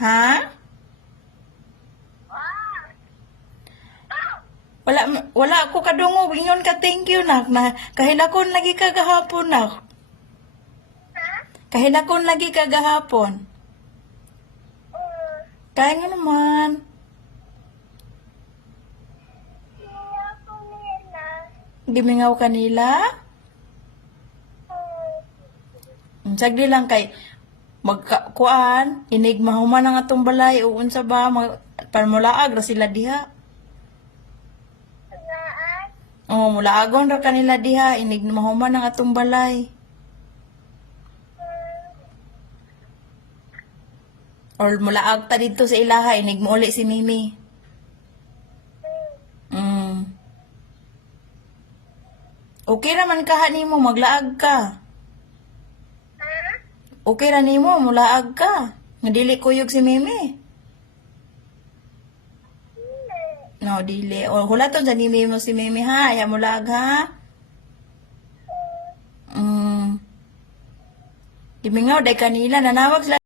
Ha? Wala ako kadungog. Ingon ka thank you nak. Na, kahilakon lagi ka gahapon nak. Kahilakon lagi ka gahapon. Kaya nga naman. Gimingaw kanila? Sagdi lang kay magkuan, inig mahuman ang atong balay o unsa ba parmulaag ra sila diha. Oh, mulaagon ra kanila diha, inig mahuman ang atong balay. Or mulaag ta dito sa ilaha, inig mo uli si Mimi. Okay naman ka nimo maglaag ka. Okay ra nimo mulaag ka. Nga dili kuyog si Mimi. No, dili. O hulaton sa ni mo si Mimi ha, ya mulaag ha. Gimingaw day kanila nanawag sila